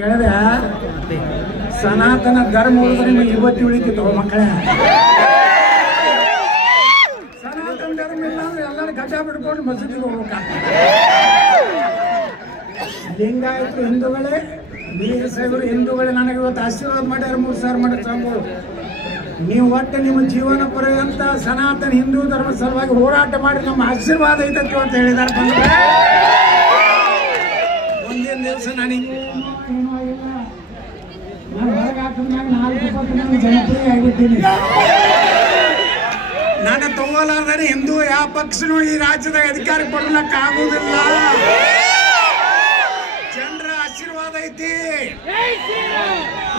ಹೇಳಿದೆ ಸನಾತನ ಧರ್ಮ ಉಳಿದ್ರೆ ನಿಮಗೆ ಇವತ್ತು ಉಳಿತಿತ್ತು ಮಕ್ಕಳೇ. ಸನಾತನ ಧರ್ಮ ಇಲ್ಲ ಅಂದ್ರೆ ಎಲ್ಲರೂ ಗಜ ಬಿಡ್ಕೊಂಡು ಮಸೀದಿಗೆ ಹೋಗ್ಬೇಕಾಗ್ತದೆ. ಲಿಂಗಾಯತರು ಹಿಂದೂಗಳೇ, ವೀರ ಸಾಹೇಬರು ಹಿಂದೂಗಳೇ. ನನಗೆ ಇವತ್ತು ಆಶೀರ್ವಾದ ಮಾಡ್ಯಾರ 3,000 ಮಾಡಿ ಸ್ವಾಮಿಗಳು. ನೀವು ಒಟ್ಟು ನಿಮ್ಮ ಜೀವನ ಪರ್ಯಂತ ಸನಾತನ ಹಿಂದೂ ಧರ್ಮ ಸಲುವಾಗಿ ಹೋರಾಟ ಮಾಡಿ ನಮ್ಮ ಆಶೀರ್ವಾದ ಐತಕ್ಕೆ ಅಂತ ಹೇಳಿದಾರೆ. ಬಂದ್ರೆ ಒಂದಿನ ದಿವಸ ನನಗೆ ಹೊರಗೆ ಹಾಕಿದ್ಮೇಲೆ 4 ಜನಪ್ರಿಯ ಆಗಿಬಿಟ್ಟಿನಿ. ನಾನು ತಗೋಲಾರ್ದಾನೆ ಹಿಂದೂ ಯಾವ ಪಕ್ಷನೂ ಈ ರಾಜ್ಯದಾಗ ಅಧಿಕಾರ ಕೊಡ್ಲಕ್ಕೆ ಆಗುವುದಿಲ್ಲ. ಜನರ ಆಶೀರ್ವಾದ ಐತಿ.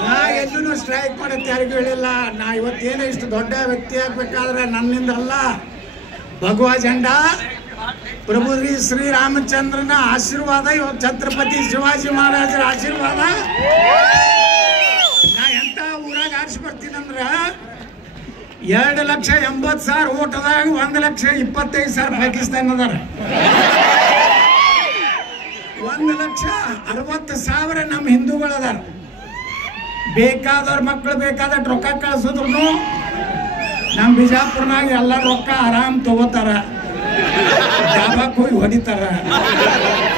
ನಾ ಎಲ್ಲೂ ಸ್ಟ್ರೈಕ್ ಮಾಡತ್ತೆ ಯಾರಿಗೂ ಹೇಳಿಲ್ಲ. ನಾ ಇವತ್ತೇನು ಇಷ್ಟು ದೊಡ್ಡ ವ್ಯಕ್ತಿ ಆಗ್ಬೇಕಾದ್ರೆ ನನ್ನಿಂದ ಅಲ್ಲ, ಭಗವಾ ಜಂಡ ಪ್ರಭು ಶ್ರೀರಾಮಚಂದ್ರನ ಆಶೀರ್ವಾದ, ಇವತ್ತು ಛತ್ರಪತಿ ಶಿವಾಜಿ ಮಹಾರಾಜರ ಆಶೀರ್ವಾದ. ನಾ ಎಂತ ಊರಾಗ ಆರಿಸಿ ಬರ್ತೀನಂದ್ರ 2,80,000 ಓಟದಾಗ 1,25,000 ಪಾಕಿಸ್ತಾನ ಅದಾರ. 1,60,000 ನಮ್ಮ ಹಿಂದೂಗಳು ಅದಾರ. ಬೇಕಾದವ್ರ ಮಕ್ಕಳು ಬೇಕಾದಷ್ಟು ರೊಕ್ಕ ಕಳ್ಸಿದ್ರು ನಮ್ಮ ಬಿಜಾಪುರ್ನಾಗ ಎಲ್ಲ ರೊಕ್ಕ ಆರಾಮ್ ತಗೋತಾರ, ಡಾಬಾಕ್ ಹೋಗಿ ಹೊಡಿತಾರ.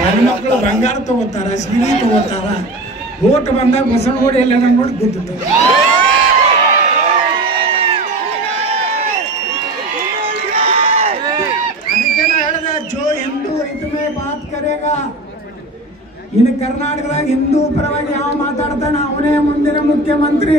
ಹೆಣ್ಮಕ್ಳು ಬಂಗಾರ ತಗೋತಾರ, ಸೀರೆ ತಗೋತಾರ. ಓಟ್ ಬಂದಾಗ ಬಸವನಗುಡಿ ಎಲ್ಲ ನೋಡಿ ಗೊತ್ತಿತ್ತು. ಅದಕ್ಕೆ ನಾ ಹೇಳಿದೆ, ಜೋ ಹಿಂದೂ ಇದ್ಮೇ ಬಾತ್ ಕರೇಗಾ. ಇನ್ನು ಕರ್ನಾಟಕದಾಗ ಹಿಂದೂ ಪರವಾಗಿ ಯಾವ ಮಾತಾಡ್ತಾನೆ ಅವನೇ ಮುಂದಿನ ಮುಖ್ಯಮಂತ್ರಿ.